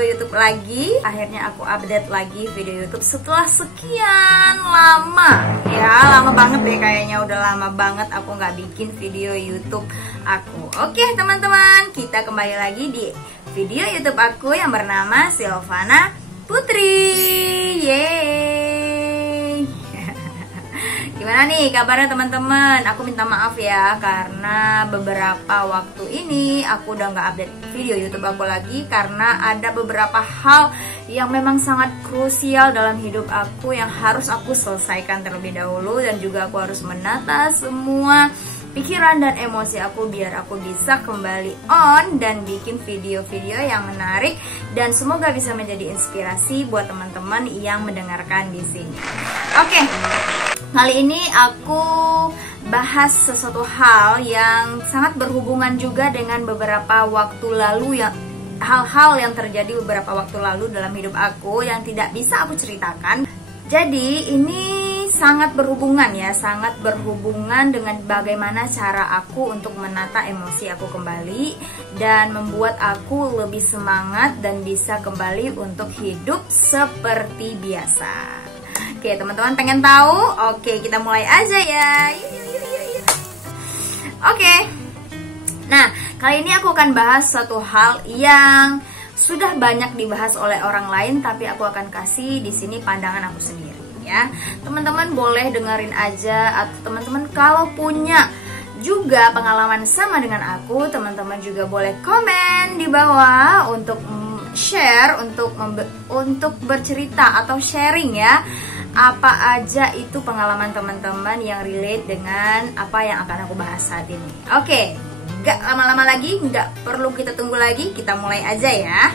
video YouTube lagi. Akhirnya aku update lagi video YouTube setelah sekian lama. Ya, lama banget deh kayaknya, udah lama banget aku nggak bikin video YouTube aku. Oke teman-teman, kita kembali lagi di video YouTube aku yang bernama Silvana Putri. Yeay. Gimana nih kabarnya teman-teman? Aku minta maaf ya karena beberapa waktu ini aku udah nggak update video YouTube aku lagi karena ada beberapa hal yang memang sangat krusial dalam hidup aku yang harus aku selesaikan terlebih dahulu, dan juga aku harus menata semua pikiran dan emosi aku biar aku bisa kembali on dan bikin video-video yang menarik dan semoga bisa menjadi inspirasi buat teman-teman yang mendengarkan di sini. Oke. Kali ini aku bahas sesuatu hal yang sangat berhubungan juga dengan beberapa waktu lalu, yang hal-hal yang terjadi beberapa waktu lalu dalam hidup aku yang tidak bisa aku ceritakan. Jadi ini sangat berhubungan ya, sangat berhubungan dengan bagaimana cara aku untuk menata emosi aku kembali dan membuat aku lebih semangat dan bisa kembali untuk hidup seperti biasa. Oke teman-teman, pengen tahu? Oke, kita mulai aja ya. Yuk. Oke. Nah, kali ini aku akan bahas suatu hal yang sudah banyak dibahas oleh orang lain, tapi aku akan kasih di sini pandangan aku sendiri ya. Teman-teman boleh dengerin aja, atau teman-teman kalau punya juga pengalaman sama dengan aku, teman-teman juga boleh komen di bawah untuk share, untuk bercerita atau sharing ya. Apa aja itu pengalaman teman-teman yang relate dengan apa yang akan aku bahas saat ini. Oke, gak lama-lama lagi, gak perlu kita tunggu lagi, kita mulai aja ya.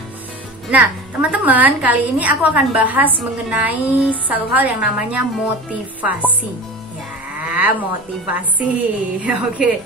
Nah teman-teman, kali ini aku akan bahas mengenai satu hal yang namanya motivasi. Ya, motivasi. Oke.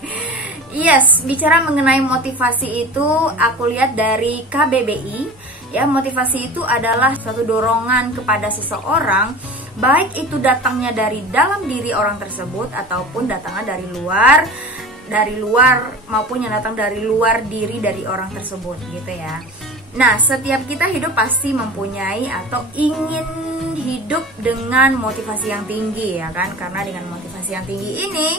Yes, bicara mengenai motivasi itu aku lihat dari KBBI. Ya, motivasi itu adalah suatu dorongan kepada seseorang, baik itu datangnya dari dalam diri orang tersebut ataupun datangnya dari luar maupun yang datang dari luar diri dari orang tersebut gitu ya. Nah, setiap kita hidup pasti mempunyai atau ingin hidup dengan motivasi yang tinggi ya kan, karena dengan motivasi yang tinggi ini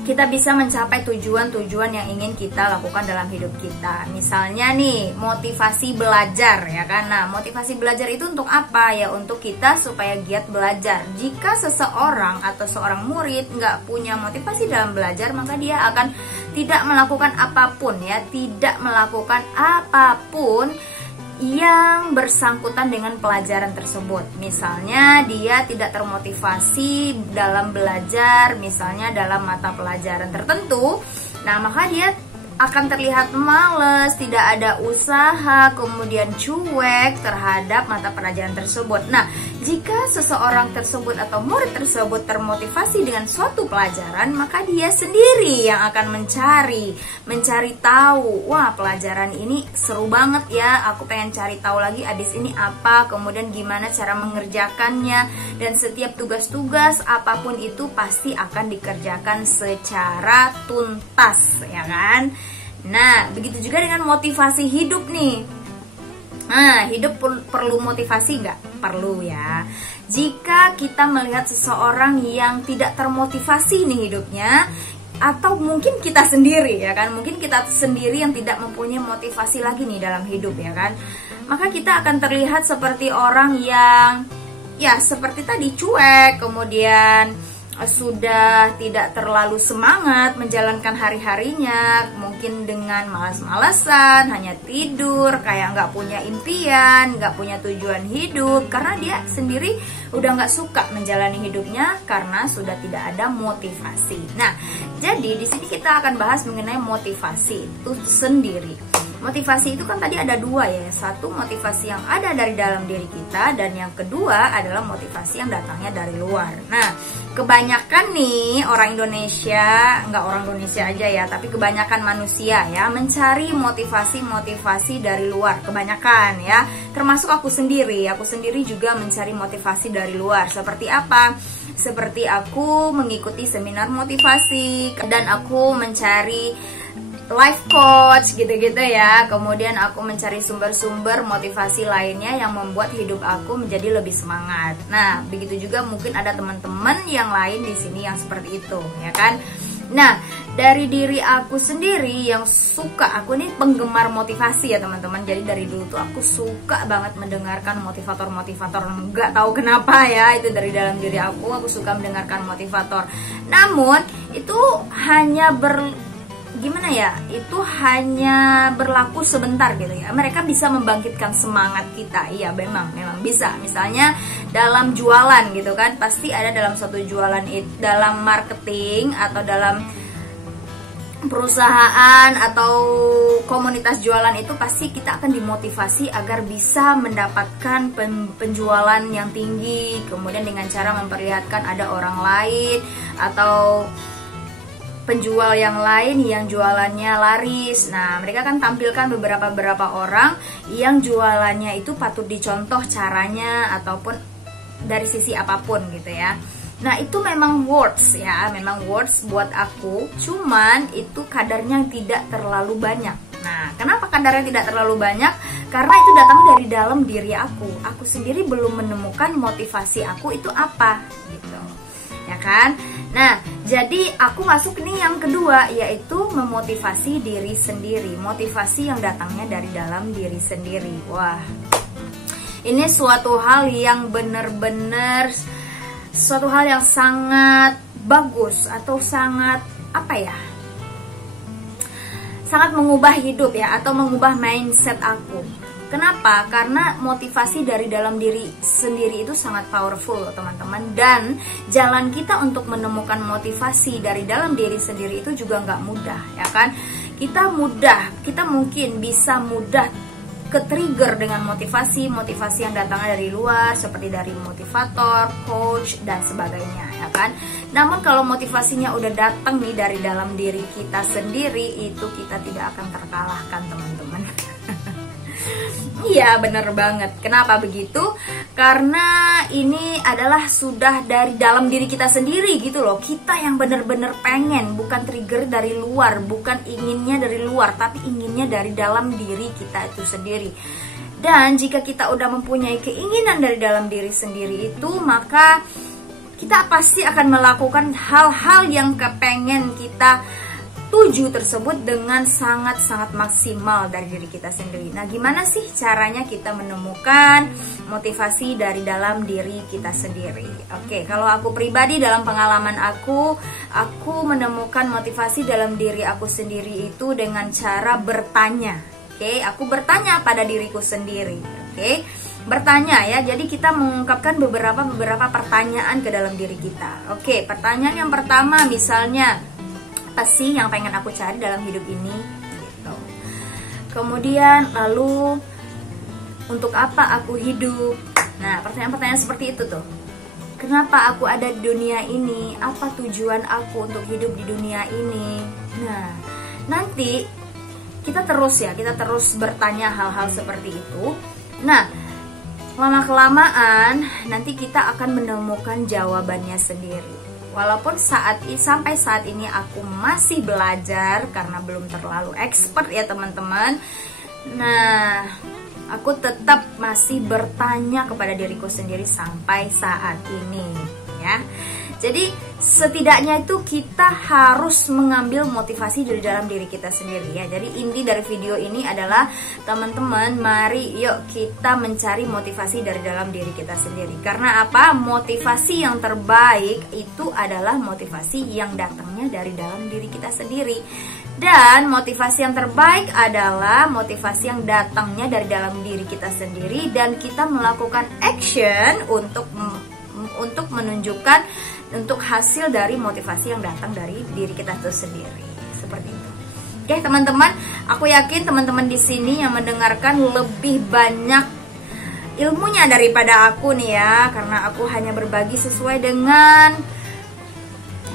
kita bisa mencapai tujuan-tujuan yang ingin kita lakukan dalam hidup kita. Misalnya nih, motivasi belajar ya kan. Nah, motivasi belajar itu untuk apa? Ya untuk kita supaya giat belajar. Jika seseorang atau seorang murid nggak punya motivasi dalam belajar, maka dia akan tidak melakukan apapun ya, tidak melakukan apapun yang bersangkutan dengan pelajaran tersebut. Misalnya dia tidak termotivasi dalam belajar, misalnya dalam mata pelajaran tertentu, nah maka dia akan terlihat males, tidak ada usaha, kemudian cuek terhadap mata pelajaran tersebut. Nah, jika seseorang tersebut atau murid tersebut termotivasi dengan suatu pelajaran, maka dia sendiri yang akan mencari tahu, wah pelajaran ini seru banget ya, aku pengen cari tahu lagi abis ini apa, kemudian gimana cara mengerjakannya, dan setiap tugas-tugas apapun itu pasti akan dikerjakan secara tuntas ya kan. Nah, begitu juga dengan motivasi hidup nih. Nah, hidup perlu motivasi nggak? Perlu ya. Jika kita melihat seseorang yang tidak termotivasi nih hidupnya, atau mungkin kita sendiri ya kan, mungkin kita sendiri yang tidak mempunyai motivasi lagi nih dalam hidup ya kan, maka kita akan terlihat seperti orang yang ya seperti tadi cuek, kemudian sudah tidak terlalu semangat menjalankan hari-harinya, mungkin dengan malas-malasan, hanya tidur, kayak nggak punya impian, nggak punya tujuan hidup, karena dia sendiri udah nggak suka menjalani hidupnya karena sudah tidak ada motivasi. Nah, jadi di sini kita akan bahas mengenai motivasi itu sendiri. Motivasi itu kan tadi ada dua ya, satu motivasi yang ada dari dalam diri kita, dan yang kedua adalah motivasi yang datangnya dari luar. Nah, kebanyakan nih orang Indonesia, nggak orang Indonesia aja ya, tapi kebanyakan manusia ya mencari motivasi dari luar, kebanyakan ya, termasuk aku sendiri juga mencari motivasi dari luar. Seperti apa? Seperti aku mengikuti seminar motivasi dan aku mencari life coach gitu-gitu ya. Kemudian aku mencari sumber-sumber motivasi lainnya yang membuat hidup aku menjadi lebih semangat. Nah, begitu juga mungkin ada teman-teman yang lain di sini yang seperti itu, ya kan? Nah, dari diri aku sendiri yang suka, aku ini penggemar motivasi ya teman-teman. Jadi dari dulu tuh aku suka banget mendengarkan motivator-motivator. Nggak tahu kenapa ya, itu dari dalam diri aku suka mendengarkan motivator. Namun itu hanya gimana ya, itu hanya berlaku sebentar gitu ya. Mereka bisa membangkitkan semangat kita, iya memang bisa. Misalnya dalam jualan gitu kan, pasti ada dalam suatu jualan itu, dalam marketing atau dalam perusahaan atau komunitas jualan itu pasti kita akan dimotivasi agar bisa mendapatkan penjualan yang tinggi. Kemudian dengan cara memperlihatkan ada orang lain atau penjual yang lain yang jualannya laris. Nah, mereka kan tampilkan beberapa orang yang jualannya itu patut dicontoh caranya ataupun dari sisi apapun gitu ya. Nah, itu memang words ya, memang words buat aku. Cuman itu kadarnya tidak terlalu banyak. Nah, kenapa kadarnya tidak terlalu banyak? Karena itu datang dari dalam diri aku. Aku sendiri belum menemukan motivasi aku itu apa gitu. Ya kan? Nah, jadi aku masuk nih yang kedua, yaitu memotivasi diri sendiri. Motivasi yang datangnya dari dalam diri sendiri. Wah, ini suatu hal yang benar-benar, suatu hal yang sangat bagus atau sangat sangat mengubah hidup ya, atau mengubah mindset aku. Kenapa? Karena motivasi dari dalam diri sendiri itu sangat powerful teman-teman. Dan jalan kita untuk menemukan motivasi dari dalam diri sendiri itu juga nggak mudah ya kan. Kita mungkin bisa mudah ke-trigger dengan motivasi yang datangnya dari luar, seperti dari motivator, coach, dan sebagainya ya kan. Namun kalau motivasinya udah datang nih dari dalam diri kita sendiri, itu kita tidak akan terkalahkan teman-teman. Iya bener banget. Kenapa begitu? Karena ini adalah sudah dari dalam diri kita sendiri gitu loh. Kita yang bener-bener pengen, bukan trigger dari luar, bukan inginnya dari luar, tapi inginnya dari dalam diri kita itu sendiri. Dan jika kita udah mempunyai keinginan dari dalam diri sendiri itu, maka kita pasti akan melakukan hal-hal yang kepengen kita tuju tersebut dengan sangat-sangat maksimal dari diri kita sendiri. Nah, gimana sih caranya kita menemukan motivasi dari dalam diri kita sendiri? Oke, kalau aku pribadi dalam pengalaman aku menemukan motivasi dalam diri aku sendiri itu dengan cara bertanya. Oke, aku bertanya pada diriku sendiri. Oke, bertanya ya. Jadi kita mengungkapkan beberapa pertanyaan ke dalam diri kita. Oke, pertanyaan yang pertama misalnya, apa sih yang pengen aku cari dalam hidup ini gitu. Kemudian lalu untuk apa aku hidup? Nah, pertanyaan-pertanyaan seperti itu tuh. Kenapa aku ada di dunia ini? Apa tujuan aku untuk hidup di dunia ini? Nah, nanti kita terus bertanya hal-hal seperti itu. Nah, lama-kelamaan nanti kita akan menemukan jawabannya sendiri. Walaupun sampai saat ini aku masih belajar karena belum terlalu expert ya teman-teman. Nah, aku tetap masih bertanya kepada diriku sendiri sampai saat ini ya. Jadi setidaknya itu kita harus mengambil motivasi dari dalam diri kita sendiri ya. Jadi inti dari video ini adalah teman-teman, mari yuk kita mencari motivasi dari dalam diri kita sendiri. Karena apa? Motivasi yang terbaik itu adalah motivasi yang datangnya dari dalam diri kita sendiri. Dan motivasi yang terbaik adalah motivasi yang datangnya dari dalam diri kita sendiri, dan kita melakukan action untuk menunjukkan untuk hasil dari motivasi yang datang dari diri kita itu sendiri. Seperti itu. Oke, teman-teman, aku yakin teman-teman di sini yang mendengarkan lebih banyak ilmunya daripada aku nih ya, karena aku hanya berbagi sesuai dengan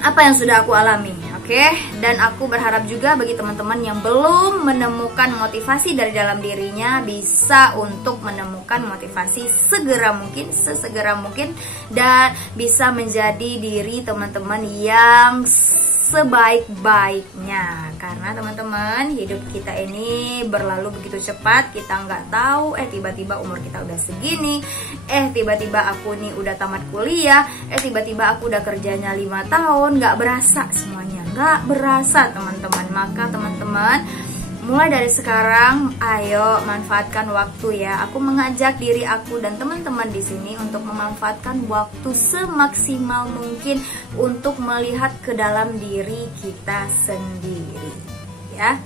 apa yang sudah aku alami. Oke, dan aku berharap juga bagi teman-teman yang belum menemukan motivasi dari dalam dirinya bisa untuk menemukan motivasi sesegera mungkin dan bisa menjadi diri teman-teman yang sebaik-baiknya. Karena teman-teman, hidup kita ini berlalu begitu cepat, kita nggak tahu, tiba-tiba umur kita udah segini, tiba-tiba aku nih udah tamat kuliah, tiba-tiba aku udah kerjanya 5 tahun, nggak berasa semuanya, nggak berasa teman-teman. Maka teman-teman, mulai dari sekarang, ayo manfaatkan waktu ya. Aku mengajak diri aku dan teman-teman di sini untuk memanfaatkan waktu semaksimal mungkin untuk melihat ke dalam diri kita sendiri, ya.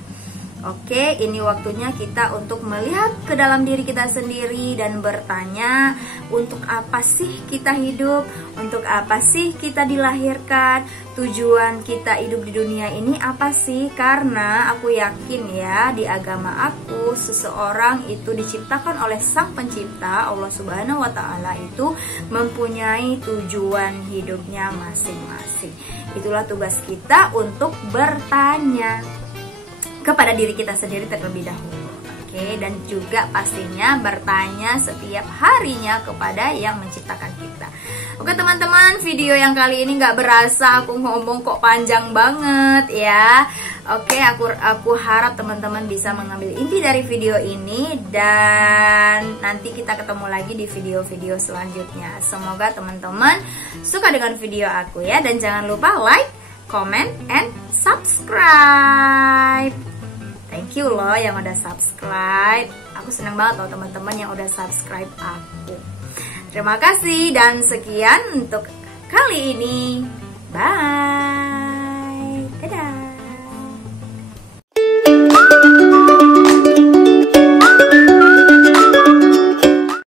Oke, ini waktunya kita untuk melihat ke dalam diri kita sendiri dan bertanya, untuk apa sih kita hidup? Untuk apa sih kita dilahirkan? Tujuan kita hidup di dunia ini apa sih? Karena aku yakin ya, di agama aku, seseorang itu diciptakan oleh Sang Pencipta, Allah Subhanahu wa Ta'ala, itu mempunyai tujuan hidupnya masing-masing. Itulah tugas kita untuk bertanya kepada diri kita sendiri terlebih dahulu. Oke, dan juga pastinya bertanya setiap harinya kepada yang menciptakan kita. Oke teman-teman, video yang kali ini nggak berasa aku ngomong kok panjang banget ya. Oke, aku harap teman-teman bisa mengambil inti dari video ini, dan nanti kita ketemu lagi di video-video selanjutnya. Semoga teman-teman suka dengan video aku ya, dan jangan lupa like, comment, and subscribe. Thank you loh yang udah subscribe. Aku senang banget loh teman-teman yang udah subscribe aku. Terima kasih dan sekian untuk kali ini. Bye.